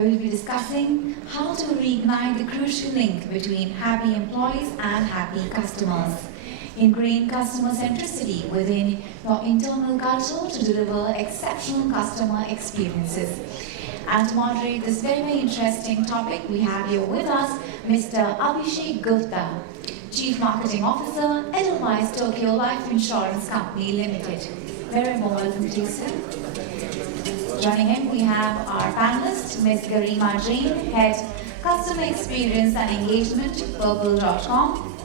We will be discussing how to reignite the crucial link between happy employees and happy customers. Ingrain customer-centricity within your internal culture to deliver exceptional customer experiences. And to moderate this very interesting topic, we have here with us Mr. Abhishek Gupta, Chief Marketing Officer, Edelweiss Tokio Life Insurance Company Limited. Very warm welcome to you, sir. Joining in, we have our panelist, Ms. Garima Jain, Head Customer Experience and Engagement, Purple.com.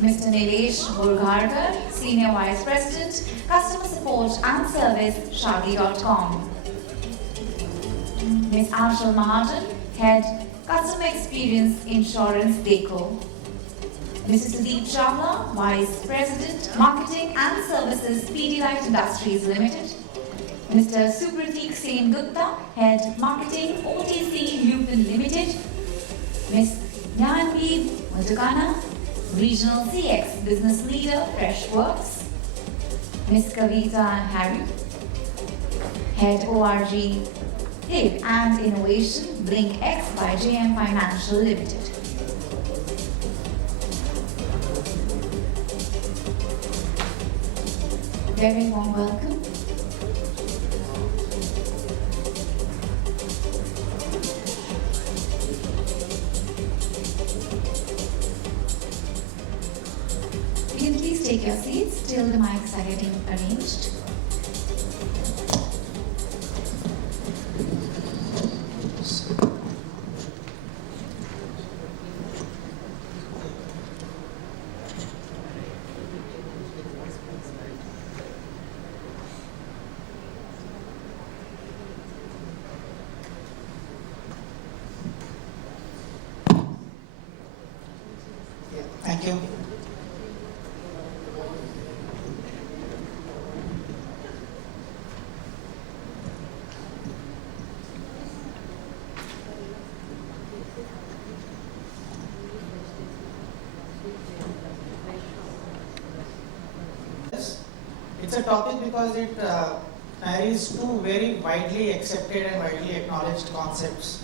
Mr. Nilesh Borgharkar, Senior Vice President, Customer Support and Service, Shadi.com. Ms. Anchal Mahajan, Head Customer Experience, InsuranceDekho. Mr. Sudeep Chawla, Vice President, Marketing and Services, Pidilite Industries Limited. Mr. Supratik Sengupta, Head Marketing, OTC Lupin Limited. Ms. Gnanavi, Muthukana, Regional CX Business Leader, Freshworks. Ms. Kavita and Harry, Head OrgDev and Innovation, blinkX by Jain Financial Limited. Very warm welcome. You can please take your seats till the mics are getting arranged. Thank you. It's a topic because it marries two very widely accepted and widely acknowledged concepts.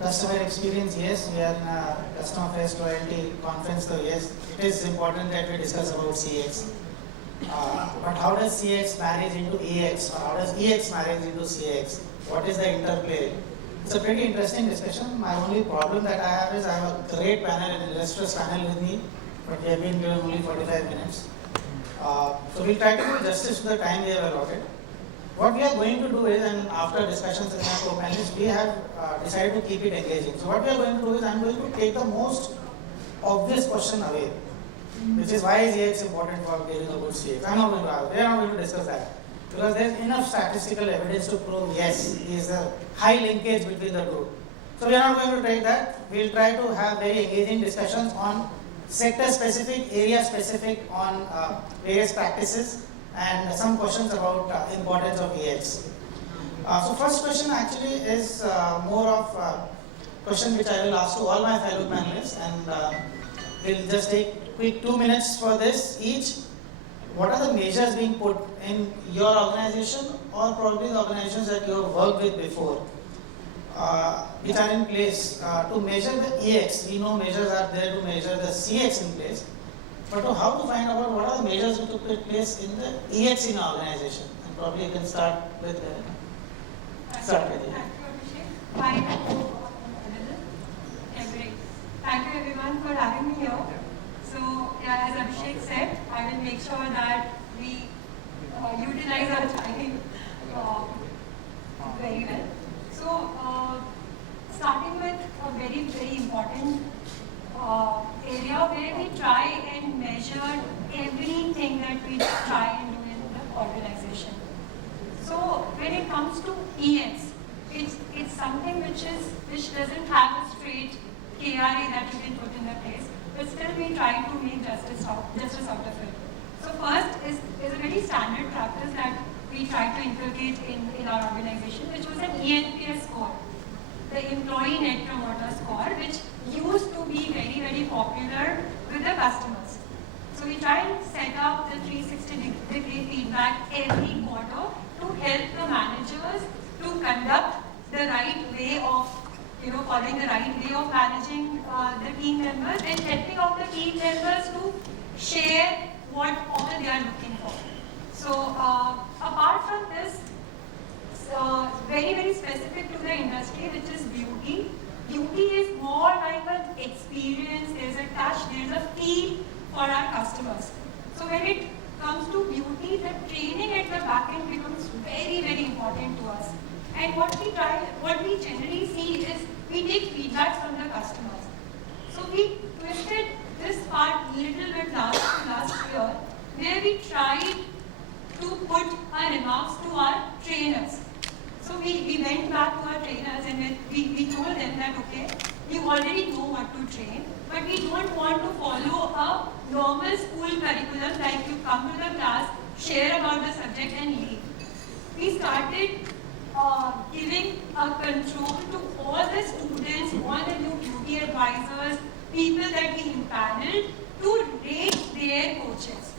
Customer experience, yes, we are in a Customer-First Loyalty conference, so yes, it is important that we discuss about CX. But how does CX marriage into EX, or how does EX marriage into CX? What is the interplay? It's a pretty interesting discussion. My only problem that I have is I have a great panel, an illustrious panel with me, but we have been given only 45 minutes. So we'll try to do justice to the time we have allotted. What we are going to do is, and after discussions with my co-panelists, we have decided to keep it engaging. So what we are going to do is, I'm going to take the most obvious question away, which is why is EX important for getting a good CX? We are not going to discuss that. Because there is enough statistical evidence to prove, yes, there is a high linkage between the two. So we are not going to take that. We will try to have very engaging discussions on sector-specific, area-specific, on various practices, and some questions about importance of EX. So first question actually is more of a question which I will ask to all my fellow panelists, and we'll just take quick 2 minutes for this each. What are the measures being put in your organization or probably the organizations that you have worked with before, which are in place to measure the EX? We know measures are there to measure the CX in place. But how to find out what are the measures that took place in the EX in our organization? And probably you can start with you. Thank you, Abhishek. Thank you everyone for having me here. So, yeah, as Abhishek said, I will make sure that we utilize our time very well. So, starting with a very important area where we try and measure everything that we try and do in the organization. So when it comes to EX, it's something which doesn't have a straight KRA that you can put in the place, but still we try to make justice out of it. So first is a very standard practice that we try to inculcate in our organization, which was an ENPS score, the Employee Net Promoter Score, which used to be very popular with the customers. So we try and set up the 360-degree feedback every quarter to help the managers to conduct the right way of, following the right way of managing the team members and helping out the team members to share what all they are looking for. So apart from this, very, very specific to the industry, which is beauty. Beauty is more like an experience, there's a touch, there's a feel for our customers. So when it comes to beauty, the training at the back end becomes very, very important to us. And what we generally see is we take feedback from the customers. So we twisted this part little bit last year, where we tried to put our remarks to our trainers. So we went back to our trainers and we told them that, okay, you already know what to train, but we don't want to follow a normal school curriculum like you come to the class, share about the subject and leave. We started giving a control to all the students, all the new beauty advisors, people that we impaneled to rate their coaches.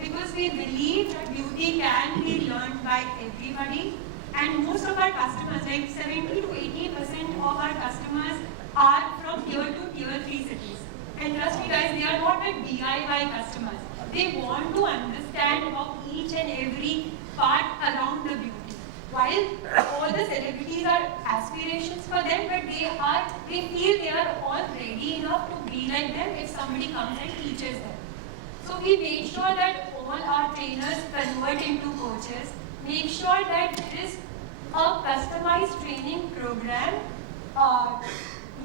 Because we believe that beauty can be learned by everybody, and most of our customers, like 70 to 80% of our customers are from tier 2, tier 3 cities. And trust me guys, they are not the DIY customers. They want to understand about each and every part around the beauty. While all the celebrities are aspirations for them, but they feel they are all ready enough to be like them if somebody comes and teaches them. So we made sure that all our trainers convert into coaches, make sure that there is a customized training program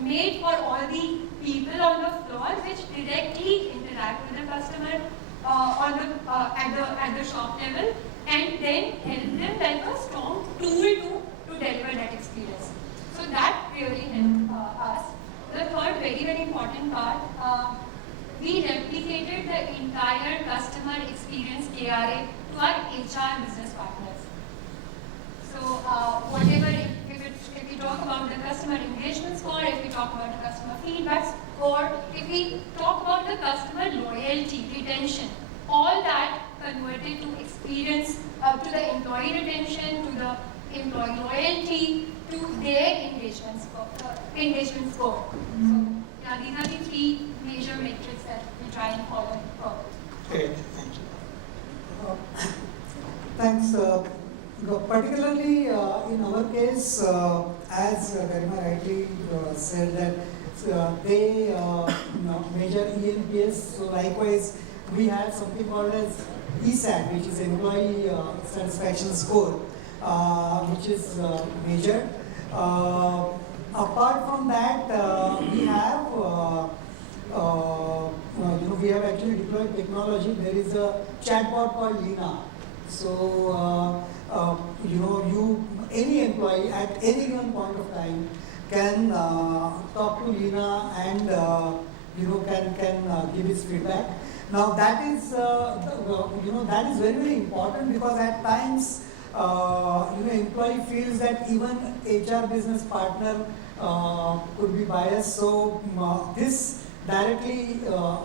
made for all the people on the floor which directly interact with the customer at the shop level, and then help them like a strong tool to deliver that experience. So that really helped us. The third very, very important part, we replicated the entire customer experience KRA to our HR business partners. So whatever, if we talk about the customer engagement score, if we talk about the customer feedback score, if we talk about the customer loyalty, retention, all that converted to experience, to the employee retention, to the employee loyalty, to their engagement score. So yeah, these are the three major metrics that we try and follow forward. Great, thank you. Thanks. Particularly in our case, as Garima rightly said that they measure ENPS, so likewise we have something called as ESAT, which is Employee Satisfaction Score, which is measured. Apart from that, we have actually deployed technology. There is a chatbot called Lina. So any employee at any given point of time can talk to Lina and can give his feedback. Now that is that is very, very important, because at times employee feels that even HR business partner could be biased. So this directly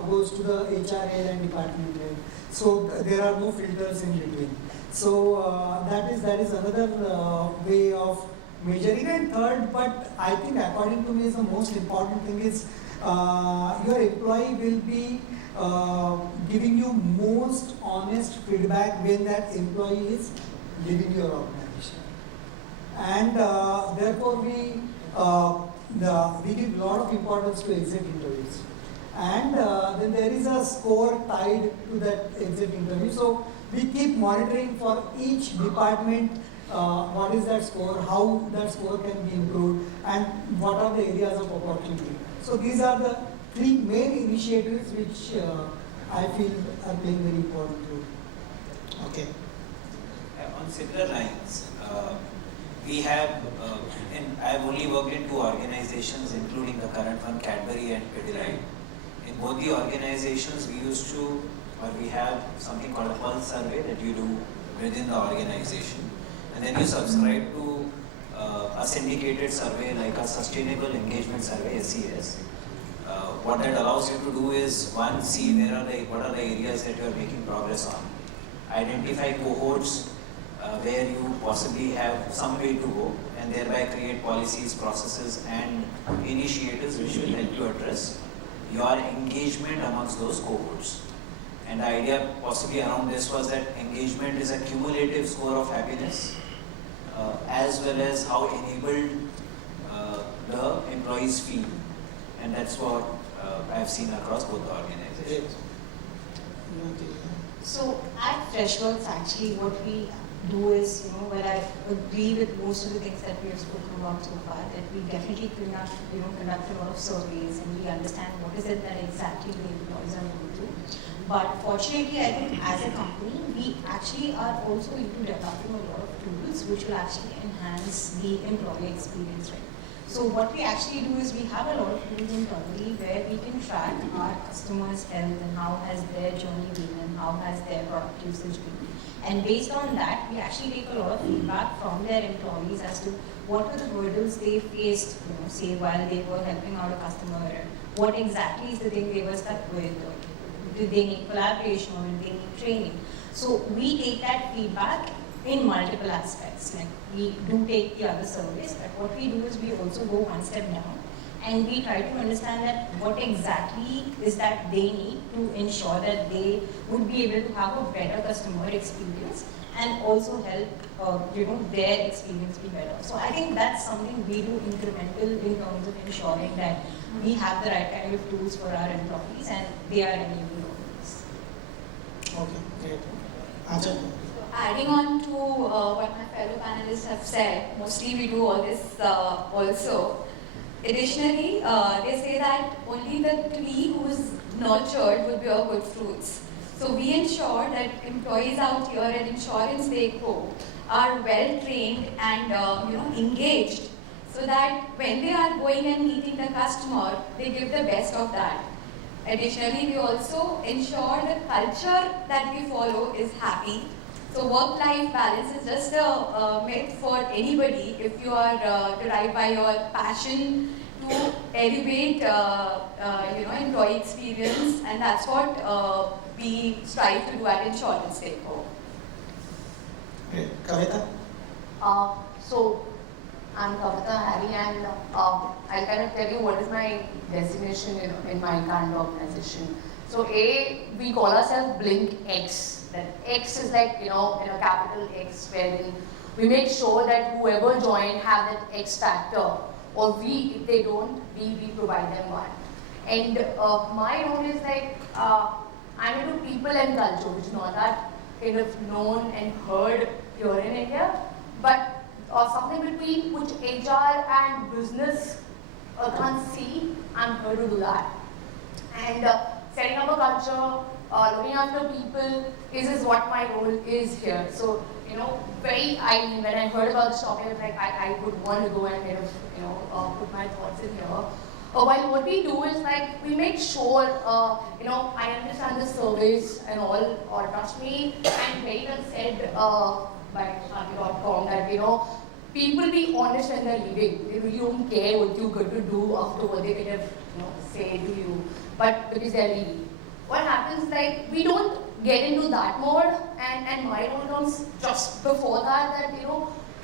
goes to the HR head and department head. So there are no filters in between. So that is another way of measuring. And third, but I think according to me is the most important thing, is your employee will be giving you most honest feedback when that employee is leaving your organization. And therefore we give a lot of importance to exit interviews. And then there is a score tied to that exit interview. So we keep monitoring for each department what is that score, how that score can be improved, and what are the areas of opportunity. So these are the three main initiatives which I feel are playing very important role. Okay. On similar lines, we have, and I've only worked in 2 organizations, including the current one, Cadbury and Pidilite. In both the organizations, we have something called a pulse survey that you do within the organization. And then you subscribe to a syndicated survey like a Sustainable Engagement Survey, SES. What that allows you to do is, one, see what are the areas that you are making progress on. Identify cohorts where you possibly have some way to go, and thereby create policies, processes, and initiatives which will help you address your engagement amongst those cohorts. And the idea possibly around this was that engagement is a cumulative score of happiness, as well as how enabled the employees feel. And that's what I've seen across both the organizations. So at Freshworks, actually, what we do is, where I agree with most of the things that we have spoken about so far, that we definitely conduct a lot of surveys and we understand what is it that exactly the employees are going through. But fortunately, I think as a company, we actually are also into developing a lot of tools which will actually enhance the employee experience, right? So what we actually do is we have a lot of tools internally where we can track our customers' health and how has their journey been and how has their product usage been. And based on that, we actually take a lot of feedback from their employees as to what were the hurdles they faced, say while they were helping out a customer, what exactly is the thing they were stuck with, or did they need collaboration or did they need training. So we take that feedback in multiple aspects. Like we do take the other surveys, but what we do is we also go one step down and we try to understand that what exactly is that they need to ensure that they would be able to have a better customer experience and also help their experience be better. So I think that's something we do incremental in terms of ensuring that we have the right kind of tools for our employees and they are enabled on this. Okay, great. Anchal. Adding on to what my fellow panelists have said, mostly we do all this also. Additionally, they say that only the tree who is nurtured will bear good fruits. So we ensure that employees out here at InsuranceDekho are well trained and engaged, so that when they are going and meeting the customer, they give the best of that. Additionally, we also ensure the culture that we follow is happy. So work-life balance is just a myth for anybody if you are derived by your passion to elevate employee experience, and that's what we strive to do at InsuranceDekho. Great. Kavita? So I'm Kavita Harry, and I'll kind of tell you what is my designation in my current organization. So we call ourselves blinkX. That X is like, a capital X, wherein we make sure that whoever join have that X factor, or if they don't, we provide them one. And my role is like, I'm into people and culture, which is not that kind of known and heard here in India, but something between which HR and business can't see. I'm here to do that. And setting up a culture, looking after people is what my role is here. So, when I heard about this topic, I was like, I would want to go and put my thoughts in here. While what we do is like, we make sure, I understand the surveys and all, or trust me, and very well said by Shani.com that, people be honest when they're leaving. They really don't care what you got to do after what they kind of, say to you, but because they're leaving. What happens, like, we don't get into that mode, and my role comes just before that,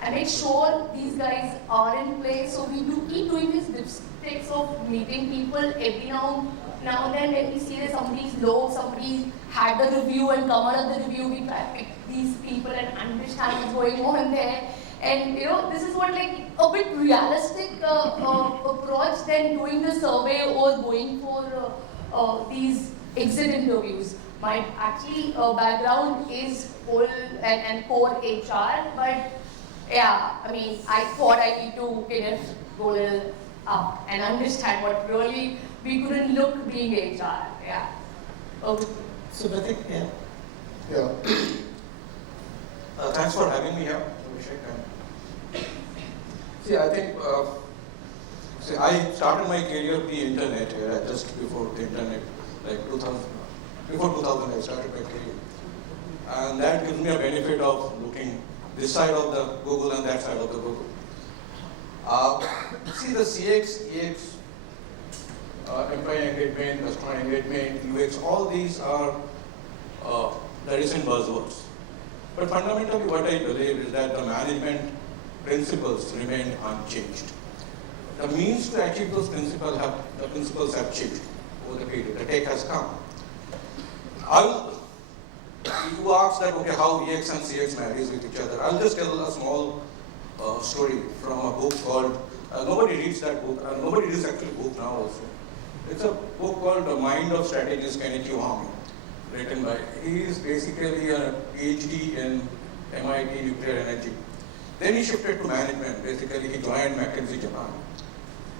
I make sure these guys are in place. So we do keep doing these dipsticks of meeting people every now and then. When we see that somebody's low, somebody had the review and come out of the review, we try to pick these people and understand what's going on there. And this is what, like, a bit realistic approach than doing the survey or going for these exit interviews. My actually background is whole and core HR, but yeah, I thought I need to kind of go a little up and understand what really we couldn't look being HR. Yeah. Supratik, yeah. Yeah. Thanks for having me here, Abhishek. See, I think, I started my career pre-internet here, just before the internet, like 2000. Before 2000, I started my career. And that gives me a benefit of looking this side of the Google and that side of the Google. See, the CX, EX, employee engagement, customer engagement, UX, all these are the recent buzzwords. But fundamentally what I believe is that the management principles remained unchanged. The means to achieve those principles have changed over the period. The tech has come. You asked that, okay, how EX and CX marries with each other. I'll just tell a small story from a book called, nobody reads that book, and nobody reads actually book now also. It's a book called The Mind of Strategist Kenichi Ohami, written by, he is basically a PhD in MIT nuclear energy. Then he shifted to management, basically he joined McKinsey Japan.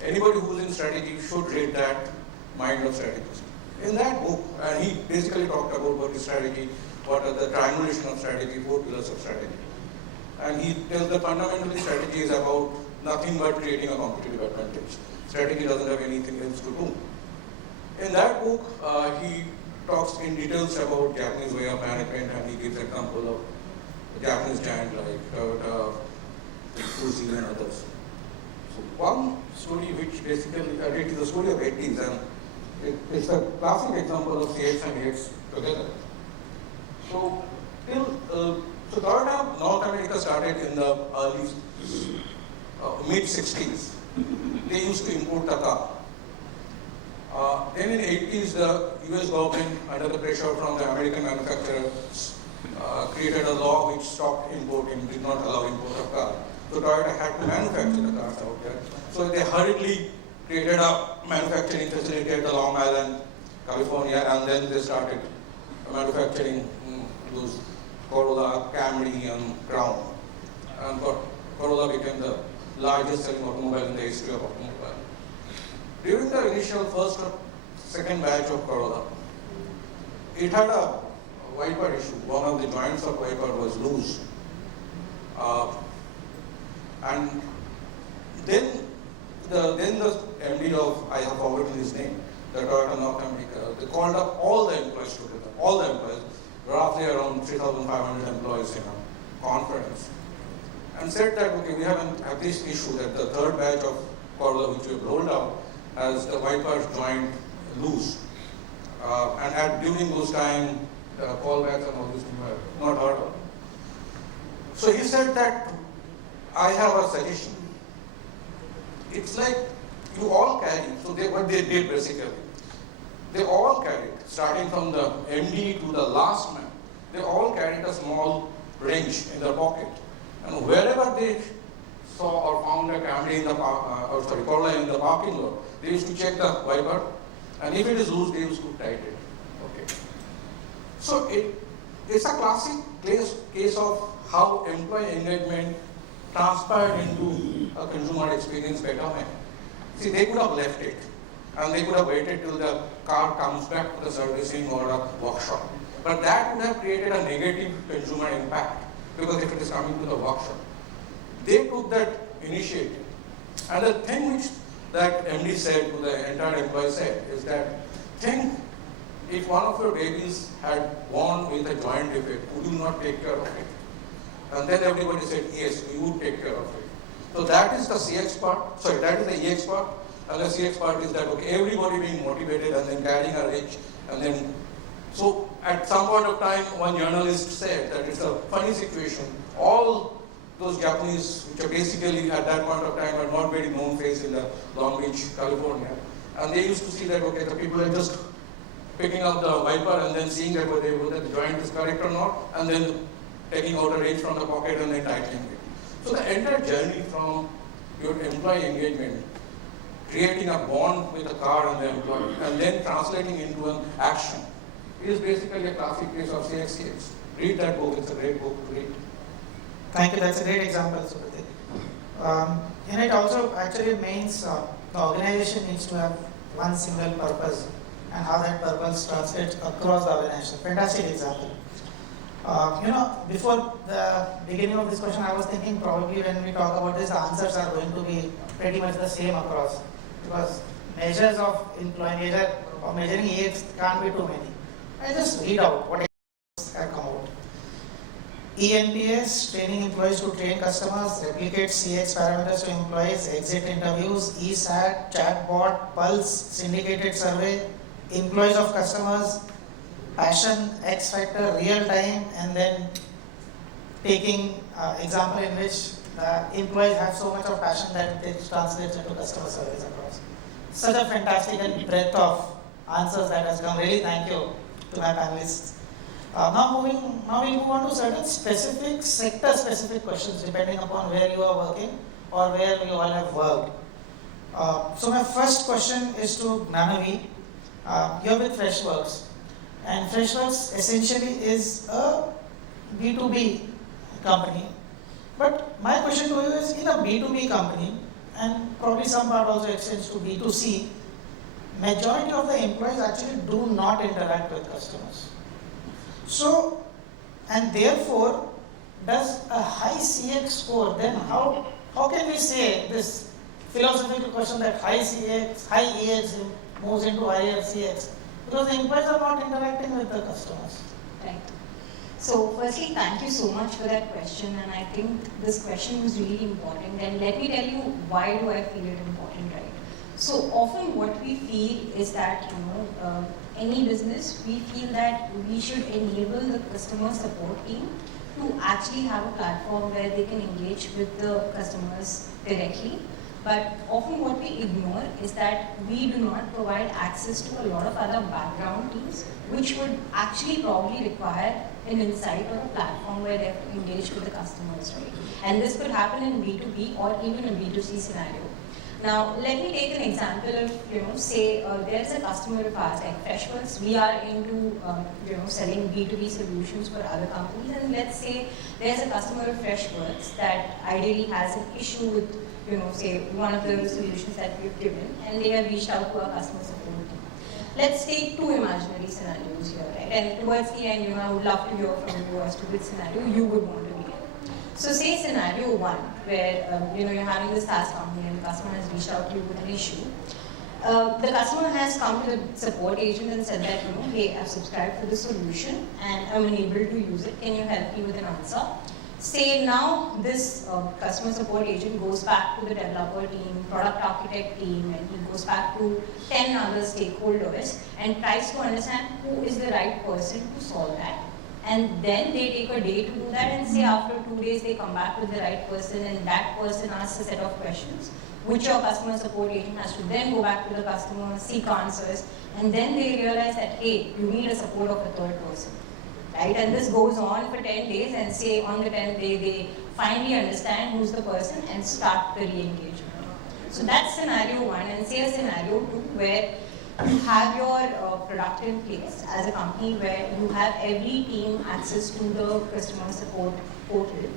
Anybody who's in strategy should read that Mind of Strategist. In that book, he basically talked about what is strategy, what are the triangulation of strategy, 4 pillars of strategy. And he tells that fundamentally strategy is about nothing but creating a competitive advantage. Strategy doesn't have anything else to do. In that book, he talks in details about Japanese way of management, and he gives example of Japanese giant like Kavita, Fuji and others. So one story which basically, it is the story of 80s, and it's a classic example of CX and EX together. So Toyota North America started in the early mid-60s. They used to import the car. Then in 80s, the US government, under the pressure from the American manufacturers, created a law which stopped importing, did not allow import of cars. So Toyota had to manufacture the cars out there. So they hurriedly created a manufacturing facility at the Long Island, California, and then they started manufacturing those Corolla, Camry, and Crown. And Corolla became the largest selling automobile in the history of automobile. During the initial first or second batch of Corolla, it had a wiper issue. One of the joints of wiper was loose. And then the MD of, I have forgotten his name, the Toyota North America, they called up all the employees together, all the employees, roughly around 3,500 employees in a conference, and said that, okay, we have this issue that the third batch of Corolla which we have rolled out has the wiper joint loose. And during those time, the callbacks and all these things were not heard of. So he said that, I have a suggestion. It's like you all carry, so what they did basically, they all carried, starting from the MD to the last man, they all carried a small wrench in their pocket. And wherever they saw or found a Camry in the Corolla in the parking lot, they used to check the wiper, and if it is loose, they used to tighten it. Okay. So it's a classic case of how employee engagement transpired into a consumer experience betterment. See, they could have left it, and they could have waited till the car comes back to the servicing or a workshop. But that would have created a negative consumer impact, because if it is coming to the workshop. They took that initiative. And the thing which that MD said to the entire employee said is that, think if one of your babies had born with a joint defect, would you not take care of it? And then everybody said, yes, we would take care of it. So that is the CX part, that is the EX part. And the CX part is that, okay, everybody being motivated and then carrying a wrench. And then, so at some point of time, one journalist said that it's a funny situation. All those Japanese, which are basically at that point of time are not very known face in the Long Beach, California. And they used to see that, okay, the people are just picking up the wiper and then seeing that whether the joint is correct or not, and then taking out a wrench from the pocket and then tightening it. So the entire journey from your employee engagement, creating a bond with the car and the employee, and then translating into an action, is basically a classic case of CX. Read that book, it's a great book to read. Thank you, that's a great example, Supratik. It also actually means the organization needs to have one single purpose, and how that purpose translates across the organization. Fantastic example. Before the beginning of this question, I was thinking probably when we talk about this, the answers are going to be pretty much the same across, because measures of employee measure or measuring EX can't be too many. I just read out what have come out. ENPS, training employees to train customers, replicate CX parameters to employees, exit interviews, ESAT, chatbot, Pulse, syndicated survey, employees of customers, passion, X factor, real time, and then taking example in which the employees have so much of passion that it translates into customer service across. Such a fantastic and breadth of answers that has come. Really thank you to my panelists. Now we move on to certain specific, sector-specific questions depending upon where you are working or where you all have worked. So my first question is to Gnanavi. You're with Freshworks, and Freshworks essentially is a B2B company. But my question to you is, in a B2B company, and probably some part also extends to B2C, majority of the employees actually do not interact with customers. So, and therefore, does a high CX score, then how can we say this philosophical question that high CX, high EX moves into higher CX? Because the employees are not interacting with the customers. Right. So firstly, thank you so much for that question, and I think this question was really important, and let me tell you why do I feel it important, right? So often what we feel is that, any business, we feel that we should enable the customer support team to actually have a platform where they can engage with the customers directly. But often what we ignore is that we do not provide access to a lot of other background teams, which would actually probably require an insight or a platform where they have to engage with the customers, right? And this could happen in B2B or even a B2C scenario. Now, let me take an example of, say there's a customer of ours, like Freshworks. We are into, selling B2B solutions for other companies. And let's say there's a customer of Freshworks that ideally has an issue with, say one of the solutions that we've given, and they have reached out to our customer support team. Let's take two imaginary scenarios here, right? And towards the end, I would love to hear from you as to which scenario you would want to be in. So say scenario one, where you're having this SaaS company and the customer has reached out to you with an issue. The customer has come to the support agent and said that, hey, I've subscribed to the solution and I'm unable to use it. Can you help me with an answer? Say now this customer support agent goes back to the developer team, product architect team, and he goes back to 10 other stakeholders and tries to understand who is the right person to solve that. And then they take a day to do that, and say after 2 days they come back with the right person, and that person asks a set of questions, which your customer support agent has to then go back to the customer, seek answers, and then they realize that, hey, you need a support of a third person. Right? And this goes on for 10 days, and say on the 10th day they finally understand who's the person and start the re-engagement. So that's scenario one, and say a scenario two where you have your product in place as a company where you have every team access to the customer support portal,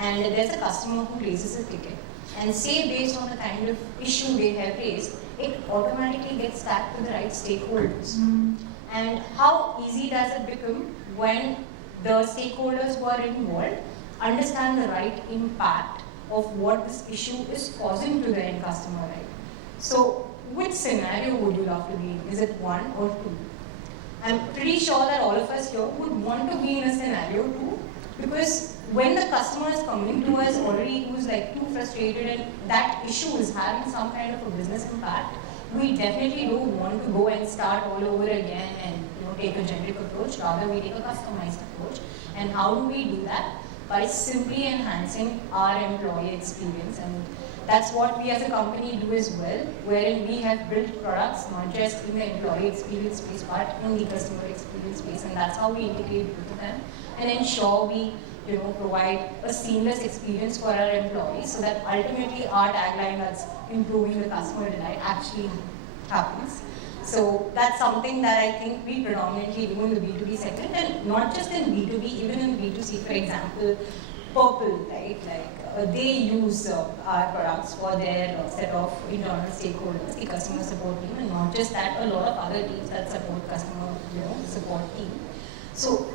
and there's a customer who raises a ticket. And say based on the kind of issue they have raised, it automatically gets tagged to the right stakeholders. And how easy does it become when the stakeholders who are involved understand the right impact of what this issue is causing to the end customer, right? So which scenario would you love to be in? Is it one or two? I'm pretty sure that all of us here would want to be in a scenario two, because when the customer is coming to us already who's like too frustrated and that issue is having some kind of a business impact, we definitely don't want to go and start all over again and take a generic approach. Rather, we take a customized approach. And how do we do that? By simply enhancing our employee experience. And that's what we as a company do as well, wherein we have built products not just in the employee experience space, but in the customer experience space. And that's how we integrate both of them and ensure we provide a seamless experience for our employees, so that ultimately our tagline that's improving the customer delight actually happens. So that's something that I think we predominantly do in the B2B segment, and not just in B2B, even in B2C. For example, Purple, right? Like they use our products for their set of internal stakeholders, the customer support team, and not just that, a lot of other teams that support customer support team. So,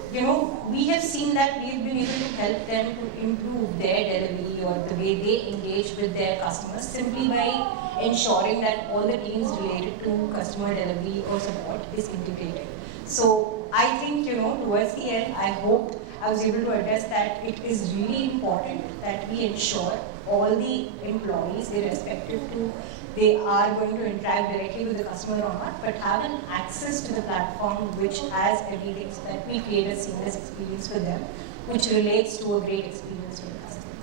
we have seen that we have been able to help them to improve their delivery or the way they engage with their customers simply by ensuring that all the teams related to customer delivery or support is integrated. So, I think, towards the end, I hope I was able to address that it is really important that we ensure all the employees, irrespective to they are going to interact directly with the customer or not, but have an access to the platform which has everything, so that we create a seamless experience for them, which relates to a great experience for the customer.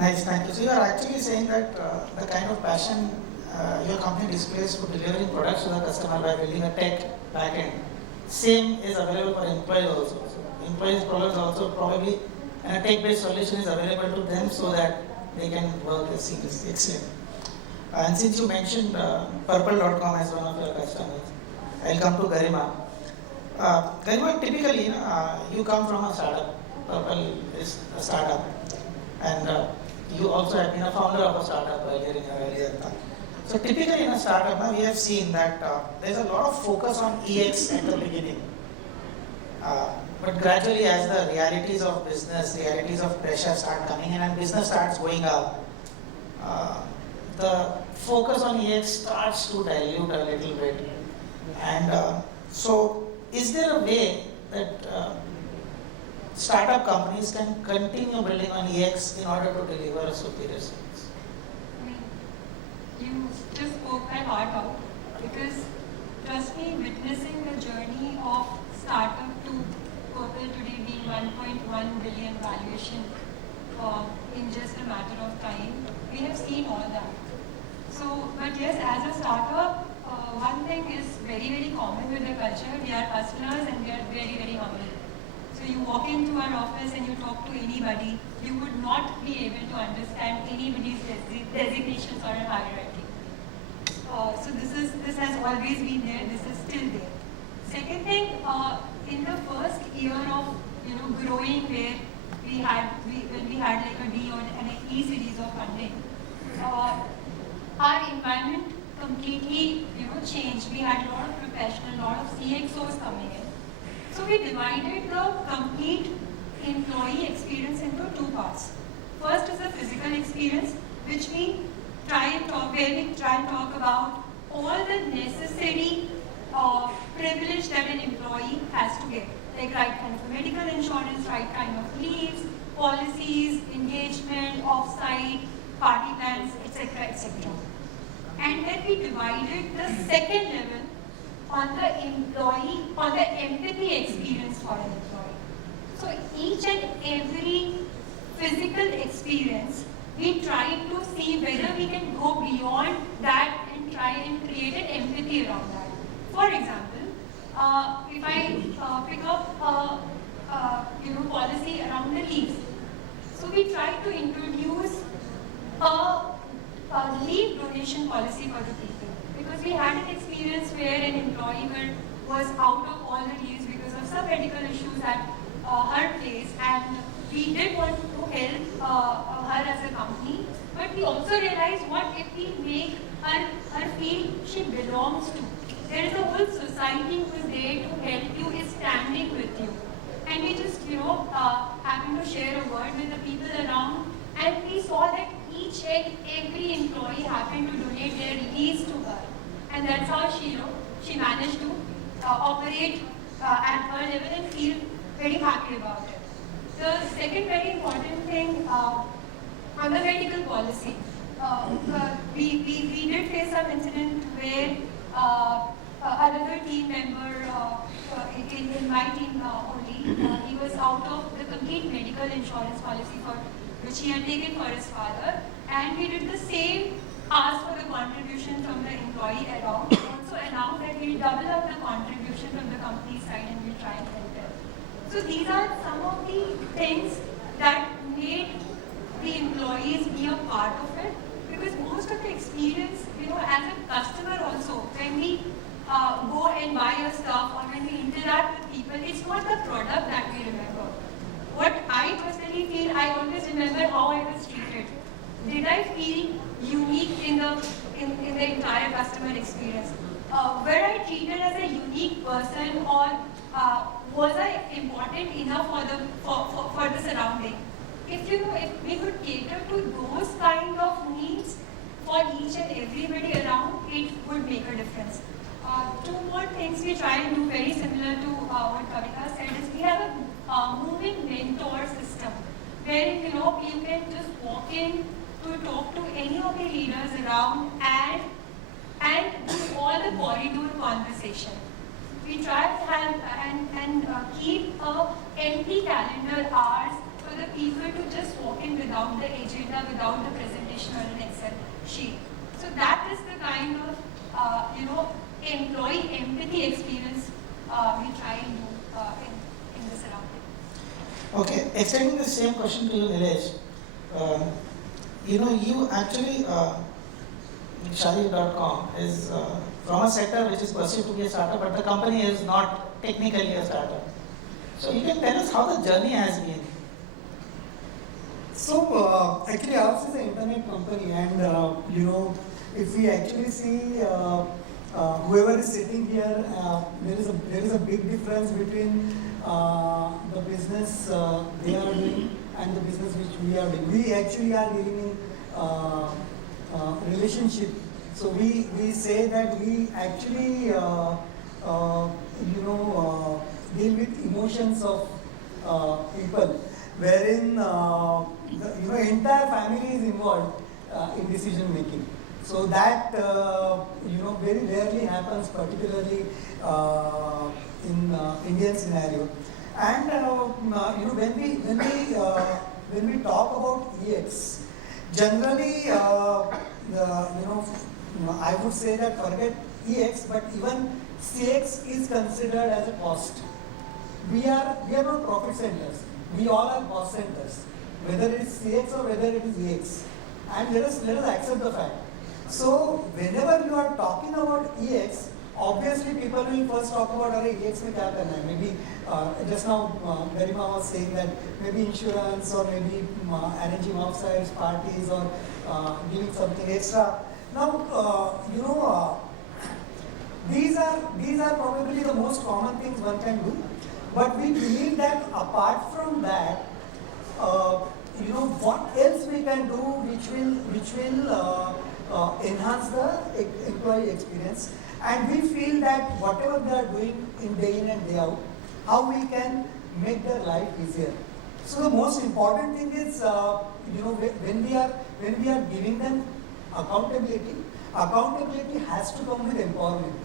Nice, thank you. So you are actually saying that the kind of passion your company displays for delivering products to the customer by building a tech backend, same is available for employees also. So employees problems also probably, and a tech-based solution is available to them so that they can work seamlessly. Excellent. And since you mentioned Purple.com as one of your customers, I'll come to Garima. Garima, typically, you come from a startup. Purple is a startup, and you also have been a founder of a startup earlier in your earlier time. So typically in a startup, now we have seen that there's a lot of focus on EX at the beginning. But gradually as the realities of business, realities of pressure start coming in and business starts going up, the focus on EX starts to dilute a little bit. And so is there a way that startup companies can continue building on EX in order to deliver a superior service? You just spoke my heart out, because trust me, witnessing the journey of startup to Purple today being 1.1 billion valuation in just a matter of time, we have seen all that. So, but yes, as a startup, one thing is very, very common with the culture. We are hustlers and we are very, very humble. So you walk into our office and you talk to anybody, you would not be able to understand anybody's designations or a hierarchy. So this has always been there. This is still there. Second thing, in the first year of growing, where when we had like a D or an E series of funding, our environment completely changed. We had a lot of professional, a lot of CXOs coming in. So we divided the complete employee experience into two parts. First is the physical experience, which we try and talk about all the necessary privilege that an employee has to get, like right kind of medical insurance, right kind of leaves, policies, engagement, off-site, party plans, etc., etc. And then we divided the second level on the empathy experience for an employee. So each and every physical experience, we try to see whether we can go beyond that and try and create an empathy around that. For example, if I pick up policy around the leaves, so we try to introduce a leave donation policy for the people, because we had an experience where an employee was out of all the leaves because of some medical issues at her place, and we did want to help her as a company, but we also realized, what if we make her feel she belongs to? There is a whole society who is there to help you, is standing with you. And we just, having to share a word with the people around, and we saw that each and every employee happened to donate their leaves to her. And that's how she managed to operate at her level and feel very happy about it. The second very important thing on the medical policy, we did face some incident where another team member in my team only, he was out of the complete medical insurance policy for which he had taken for his father, and we did the same, ask for the contribution from the employee around, also announced that we'll double up the contribution from the company side and we'll try and help them. So these are some of the things that made the employees be a part of it, because most of the experience, as a customer also, when we go and buy a stuff or when we interact with people, it's not the product that we remember. What I personally feel, I always remember how I was treated. Did I feel unique in the entire customer experience? Were I treated as a unique person, or was I important enough for the surrounding? If we could cater to those kind of needs for each and everybody around, it would make a difference. Two more things we try and do very similar to what Kavita said is we have a moving mentor system where you can just walk in to talk to any of the leaders around and do all the corridor conversation. We try to have and keep empty calendar hours for the people to just walk in without the agenda, without the presentation or an Excel sheet. So that is the kind of, employee empathy experience we try and do in the surrounding. Okay, extending the same question to you, Nilesh. You actually, Shadi.com is from a sector which is perceived to be a startup, but the company is not technically a startup. So you can tell us how the journey has been. So actually ours is an internet company, and if we actually see whoever is sitting here, there is a big difference between the business they are doing and the business which we are doing. We actually are dealing in relationship. So we say that we actually deal with emotions of people, wherein the entire family is involved in decision making. So that very rarely happens, particularly in Indian scenario. And when we talk about EX, generally I would say that forget EX, but even CX is considered as a cost. We are not profit centers. We all are cost centers, whether it is CX or whether it is EX. And let us accept the fact. So whenever you are talking about EX, obviously people will first talk about EX mein kya karna hai. Maybe just now Garima was saying that maybe insurance or maybe arranging offsites, parties, or giving something extra. Now these are probably the most common things one can do. But we believe that apart from that, what else we can do which will enhance the employee experience, and we feel that whatever they are doing day in and day out, how we can make their life easier. So the most important thing is when we are giving them accountability has to come with empowerment.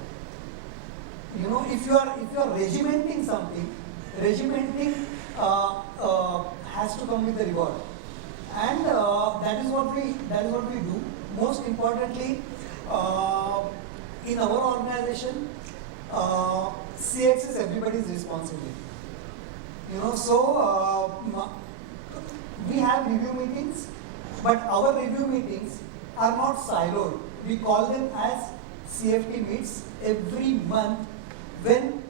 If you are regimenting something, regimenting has to come with the reward, and that is what we do. Most importantly, in our organization, CX is everybody's responsibility. So we have review meetings, but our review meetings are not siloed. We call them as CFT meets every month, when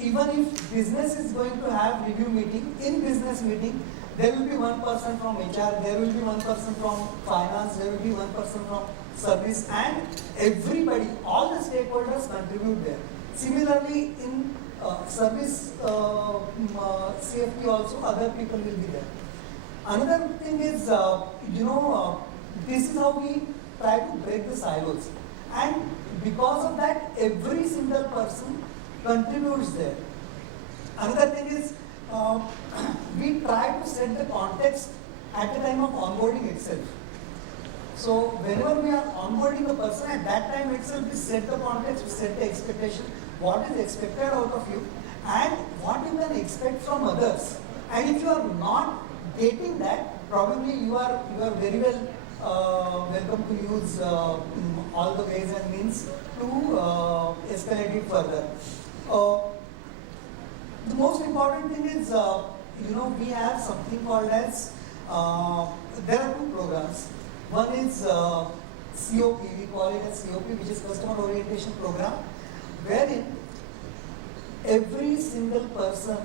even if business is going to have review meeting, in business meeting, there will be one person from HR, there will be one person from finance, there will be one person from service, and everybody, all the stakeholders contribute there. Similarly, in service CFT also, other people will be there. Another thing is, this is how we try to break the silos. And because of that, every single person contributes there. Another thing is, we try to set the context at the time of onboarding itself. So whenever we are onboarding a person, at that time itself we set the context, we set the expectation, what is expected out of you and what you can expect from others. And if you are not getting that, probably you are very well welcome to use all the ways and means to escalate it further. The most important thing is, we have something called as, there are two programs. One is COP, we call it as COP, which is Customer Orientation Program, wherein every single person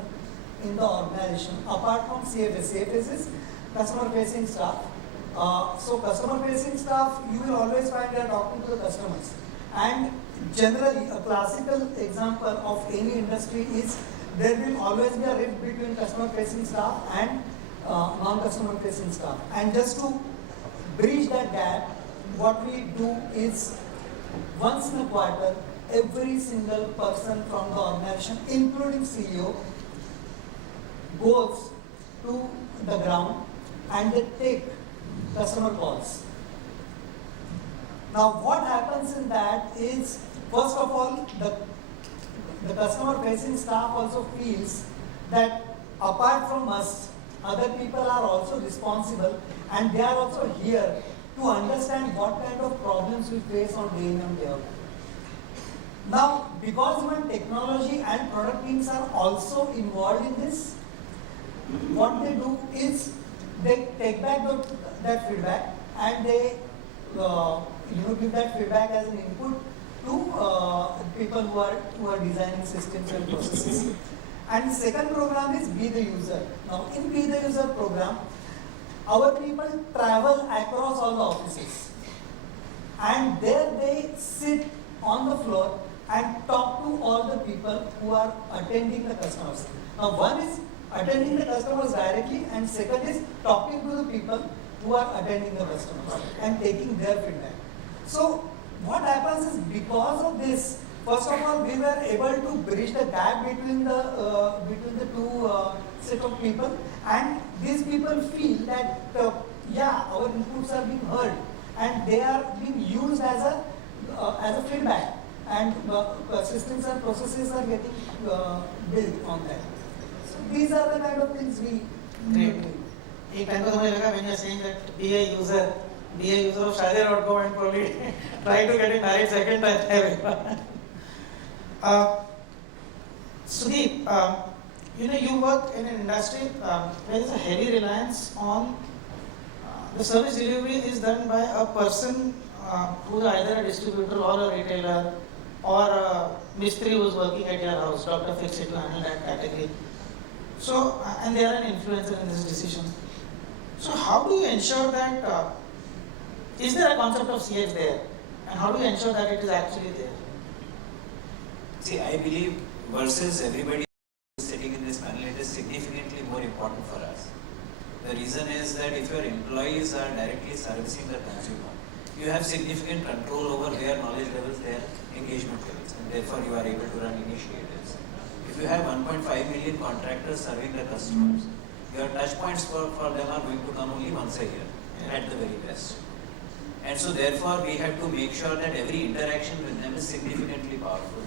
in the organization, apart from CFS, CFS is customer facing staff. So customer facing staff, you will always find they are talking to the customers. And generally, a classical example of any industry is there will always be a rift between customer facing staff and non-customer facing staff. And just to bridge that gap, what we do is once in a quarter, every single person from the organization, including CEO, goes to the ground and they take customer calls. Now what happens in that is, first of all, the customer facing staff also feels that apart from us, other people are also responsible and they are also here to understand what kind of problems we face on day in and day out. Now, because even technology and product teams are also involved in this, what they do is they take back that feedback and they give that feedback as an input to people who are designing systems and processes. And second program is Be the User. Now, in Be the User program, our people travel across all the offices, and there they sit on the floor and talk to all the people who are attending the customers. Now, one is attending the customers directly, and second is talking to the people who are attending the customers and taking their feedback. So, what happens is, because of this, first of all, we were able to bridge the gap between the two set of people, and these people feel that our inputs are being heard and they are being used as a feedback, and systems and processes are getting built on that. So these are the kind of things we Great. एक time को तो मुझे लगा when you are saying that be a user of Shadia.com and probably try to get it married second time. Sudeep, you work in an industry where there is a heavy reliance on the service delivery is done by a person who is either a distributor or a retailer or a mistri who is working at your house, Dr. Fix-It to handle that category. So, and they are an influencer in this decision. So, how do you ensure that, is there a concept of CX there? And how do you ensure that it is actually there? See, I believe versus everybody sitting in this panel, it is significantly more important for us. The reason is that if your employees are directly servicing the consumer, you have significant control over their knowledge levels, their engagement levels, and therefore you are able to run initiatives. If you have 1.5 million contractors serving the customers, your touch points for them are going to come only once a year, at the very best. And so therefore we have to make sure that every interaction with them is significantly powerful.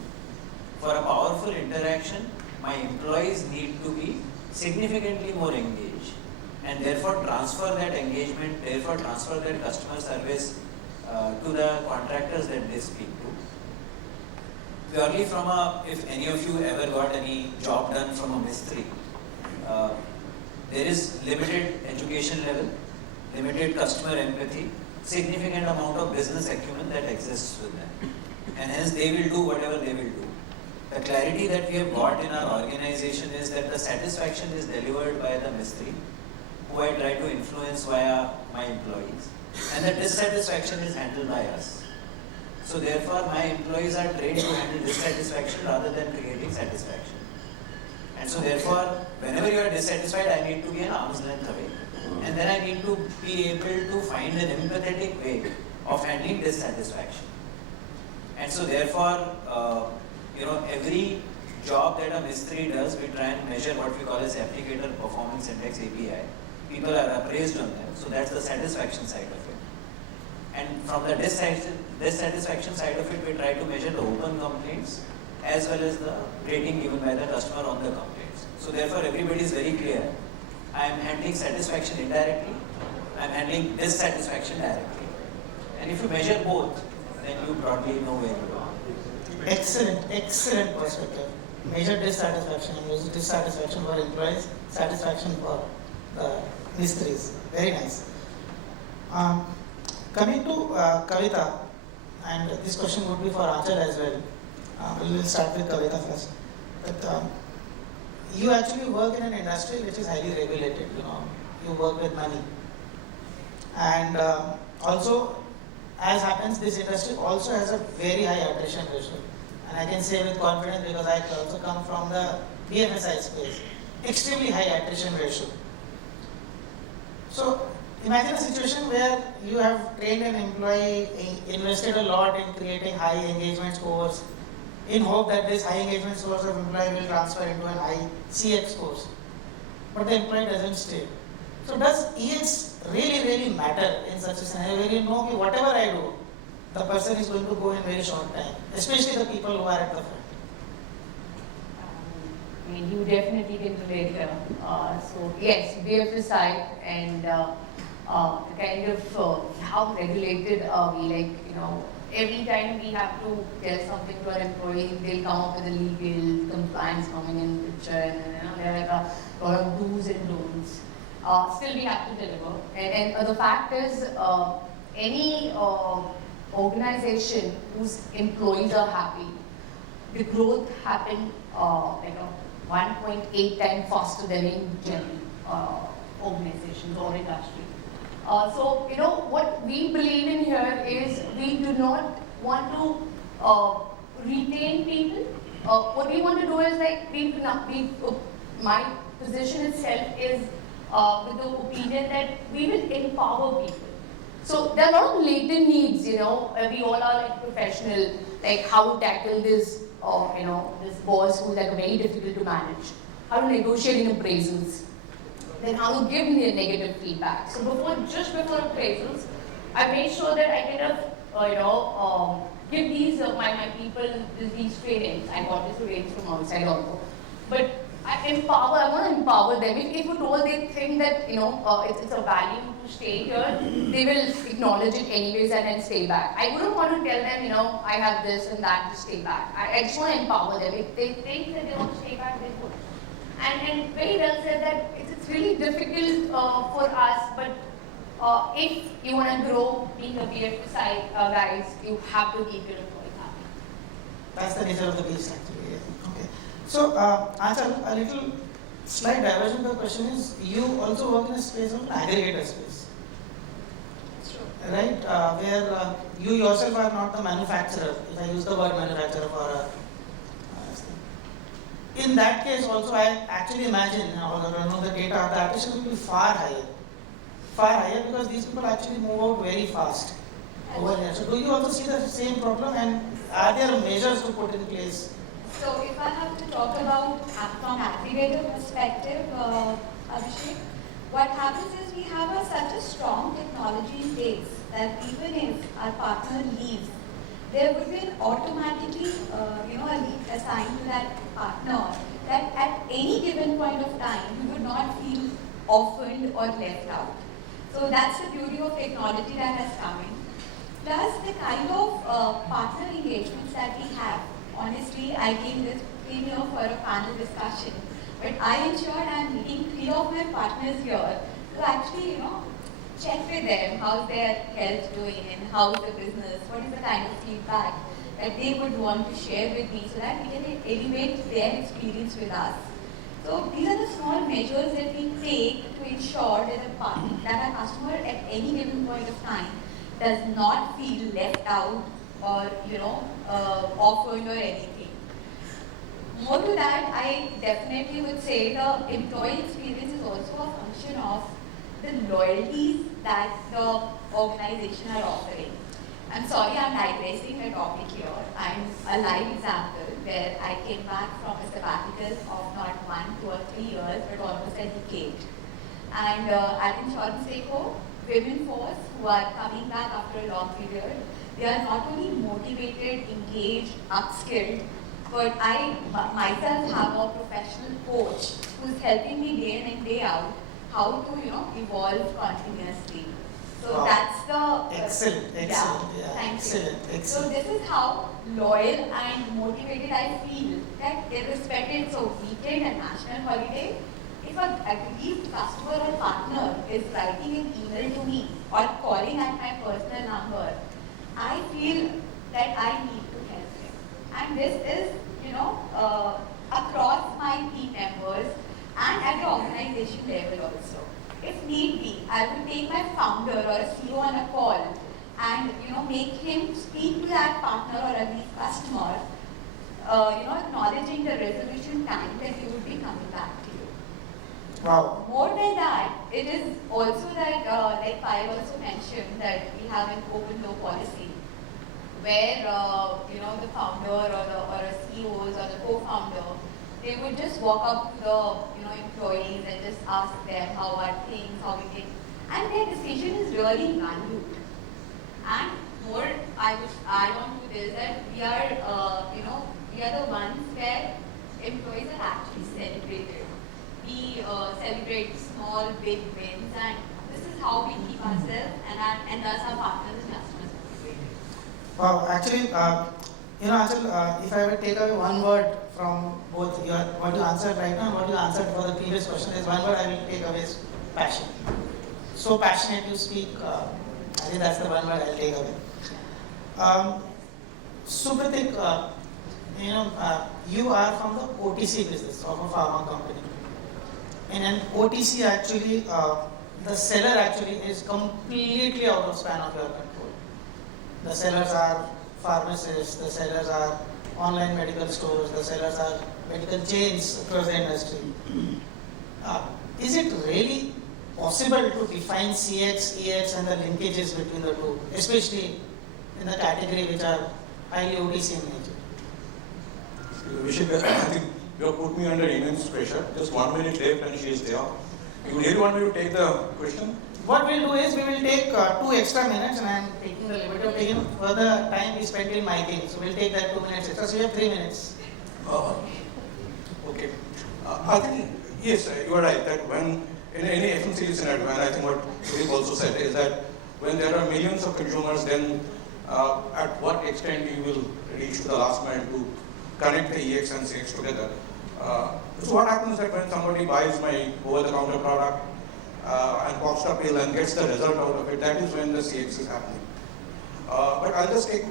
For a powerful interaction, my employees need to be significantly more engaged, and therefore transfer that engagement, therefore transfer that customer service to the contractors that they speak to. Purely from if any of you ever got any job done from a mistri, there is limited education level, limited customer empathy, significant amount of business acumen that exists with them. And hence they will do whatever they will do. The clarity that we have got in our organization is that the satisfaction is delivered by the mistri, who I try to influence via my employees, and the dissatisfaction is handled by us. So therefore my employees are trained to handle dissatisfaction rather than creating satisfaction. And so therefore, whenever you are dissatisfied, I need to be an arm's length away. And then I need to be able to find an empathetic way of handling dissatisfaction. And so therefore, every job that a mistri does, we try and measure what we call as Applicator Performance Index, API. People are appraised on that. So that's the satisfaction side of it. And from the dissatisfaction side of it, we try to measure the open complaints as well as the rating given by the customer on the complaints. So therefore, everybody is very clear. I am handling satisfaction indirectly, I am handling dissatisfaction directly. And if you measure both, then you broadly know where you are. Excellent perspective. Measure dissatisfaction and use dissatisfaction for employees, satisfaction for the mistries. Very nice. Coming to Kavita, and this question would be for Anchal as well. We will start with Kavita first. But, you actually work in an industry which is highly regulated. You work with money, and also, as happens, this industry also has a very high attrition ratio. And I can say with confidence because I also come from the BFSI space, extremely high attrition ratio. So imagine a situation where you have trained an employee, invested a lot in creating high engagement scores, in hope that this high engagement scores of employee will transfer into an high CX scores. But the employee doesn't stay. So does EX really matter in such a scenario where you know that whatever I do, the person is going to go in very short time, especially the people who are at the front? I mean, you definitely can relate here. So yes, BFSI and kind of how regulated are we? Like, you know, every time we have to tell something to our employee, they'll come up with a legal compliance coming in picture, and you know, there are like a lot of do's and don'ts. Still, we have to deliver. And the fact is, any organization whose employees are happy, the growth happen like a 1.8 times faster than in general organizations or industry. So, you know, what we believe in here is we do not want to retain people. What we want to do is like, my position itself is with the opinion that we will empower people. So there are a lot of latent needs, you know, we all are like professional, like how to tackle this, you know, this boss who's like very difficult to manage, how to negotiate in appraisals, then how to give me a negative feedback. So just before appraisals, I made sure that I kind of, give these my people these trainings. I got this trainings from outside also, but I want to empower them. If at all they think that, you know, it's a value to stay here, they will acknowledge it anyways and then stay back. I wouldn't want to tell them, you know, I have this and that to stay back. I just want to empower them. If they think that they want to stay back, they would. And very well said that it's really difficult for us, but if you want to grow being a BFSI guys, you have to keep your employees happy. That's the nature of the beast actually. Yeah. Okay. So, Anchal, a little slight diversion to the question is, you also work in a space of aggregator space. True. Right? Where you yourself are not the manufacturer, if I use the word manufacturer for a in that case also, I actually imagine, although I don't know the data, the attrition will be far higher because these people actually move out very fast over here. So do you also see the same problem, and are there measures to put in place? So if I have to talk about from aggregator perspective, Abhishek, what happens is we have such a strong technology in place that even if our partner leaves, there would be an automatically, a lead assigned to that partner that at any given point of time, you would not feel orphaned or left out. So that's the beauty of technology that has come in. Plus the kind of partner engagements that we have. Honestly, I came here for a panel discussion, but I ensured I'm meeting 3 of my partners here to actually, check with them how's their health doing and how's the business, what is the kind of feedback that they would want to share with me so that we can elevate their experience with us. So these are the small measures that we take to ensure that our customer at any given point of time does not feel left out or orphaned or anything. More to that, I definitely would say the employee experience is also a function of the loyalties that the organization are offering. I'm sorry I'm digressing the topic here. I'm a live example where I came back from a sabbatical of not 1, 2 or 3 years, but almost a decade. And at InsuranceDekho, women force who are coming back after a long period, they are not only motivated, engaged, upskilled, but I myself have a professional coach who's helping me day in and day out how to evolve continuously. So wow. That's the excellent. Thank you. So this is how loyal and motivated I feel that irrespective of weekend and national holiday, if a aggrieved customer or partner is writing an email to me or calling at my personal number, I feel that I need to help him. And this is across my team members and at the organization level also. If need be, I will take my founder or a CEO on a call and make him speak to that partner or at least customer, acknowledging the resolution time that he would be coming back to you. Wow. More than that, it is also that, like I also mentioned, that we have an open door policy where the founder or a CEOs or the co-founder, they would just walk up to the employees and just ask them how are things, how we can, and their decision is really valued. And more, I would add on to this that we are the ones where employees are actually celebrated. We celebrate small, big wins, and this is how we keep ourselves and thus our partners and customers motivated. Wow, actually, Anchal, if I would take away one word from both what you answered right now and what you answered for the previous question, is one word I will take away is passion. So passionate you speak, I think that's the one word I'll take away. Supratik, you are from the OTC business of a pharma company. In an OTC actually, the seller actually is completely out of span of your control. The sellers are pharmacists, the sellers are online medical stores, the sellers are medical chains across the industry. Is it really possible to define CX, EX and the linkages between the two, especially in the category which are highly OTC in nature? Abhishek, I think you have put me under immense pressure. Just 1 minute left and she is there. You really want me to take the question? What we'll do is we will take 2 extra minutes, and I am taking the liberty of taking for the time we spent in miking. So we'll take that 2 minutes extra. So we have 3 minutes. Okay. I think, yes, you are right that when in any FMCG scenario, and I think what Sudeep also said is that when there are millions of consumers, then at what extent you will reach to the last mile to connect the EX and CX together. So what happens is that when somebody buys my over-the-counter product and pops the pill and gets the result out of it, that is when the CX is happening. But I'll just take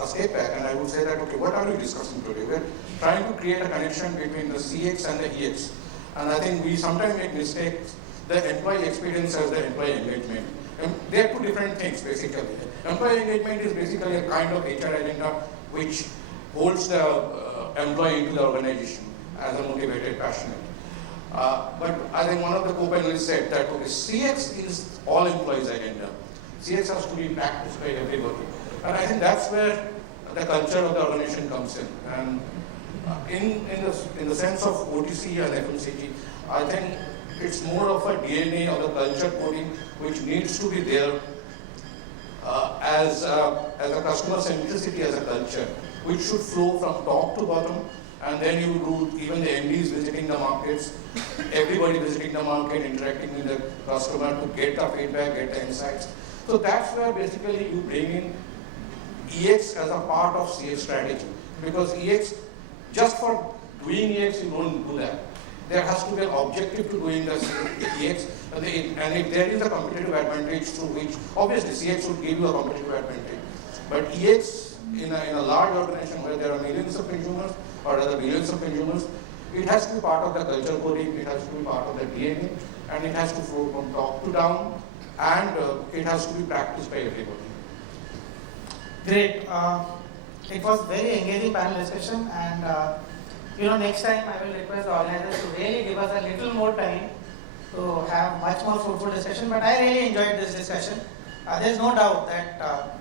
a step back and I would say that, okay, what are we discussing today? We're trying to create a connection between the CX and the EX. And I think we sometimes make mistakes, the employee experience as the employee engagement. And they are two different things basically. Employee engagement is basically a kind of HR agenda which holds the employee into the organization as a motivated, passionate. But I think one of the co-panelists said that, okay, CX is all employees' agenda. CX has to be practiced by everybody. And I think that's where the culture of the organization comes in. And in the sense of OTC and FMCG, I think it's more of a DNA or the culture coding which needs to be there as a customer-centricity as a culture, which should flow from top to bottom. And then you do even the MDs visiting the markets, everybody visiting the market, interacting with the customer to get the feedback, get the insights. So that's where basically you bring in EX as a part of CX strategy. Because EX, just for doing EX, you don't do that. There has to be an objective to doing the EX. And if there is a competitive advantage through which, obviously CX would give you a competitive advantage. But EX in a large organization where there are millions of consumers, or rather billions of consumers, it has to be part of the culture coding, it has to be part of the DNA, and it has to flow from top to down, and it has to be practiced by everybody. Great. It was very engaging panel discussion, and next time I will request the organizers to really give us a little more time to have much more fruitful discussion. But I really enjoyed this discussion. There's no doubt that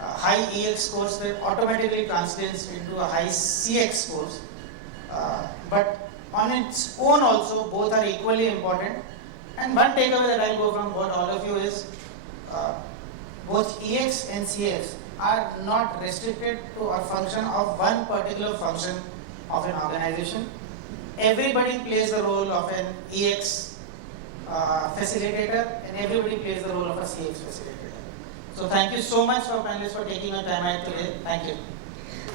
high EX scores that automatically translates into a high CX scores. But on its own also, both are equally important. And one takeaway that I'll go from what all of you is, both EX and CX are not restricted to a function of one particular function of an organization. Everybody plays the role of an EX facilitator, and everybody plays the role of a CX facilitator. So thank you so much for panelists for taking your time out today. Thank you.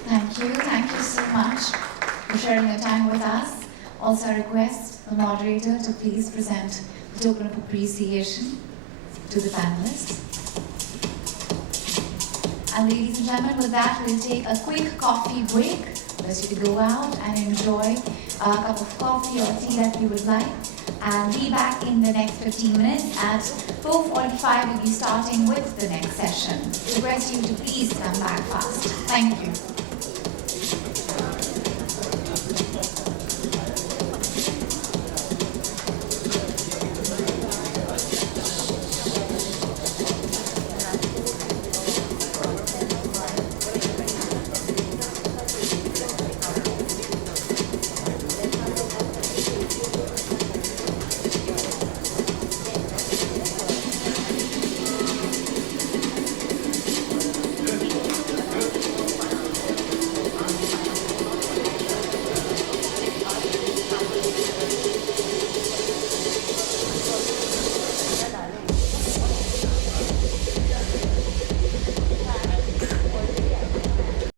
Thank you so much for sharing your time with us. Also I request the moderator to please present the token of appreciation to the panelists. And ladies and gentlemen, with that we'll take a quick coffee break. Request you to go out and enjoy a cup of coffee or tea that you would like. And be back in the next 15 minutes. At 4:45 we'll be starting with the next session. Request you to please come back fast. Thank you.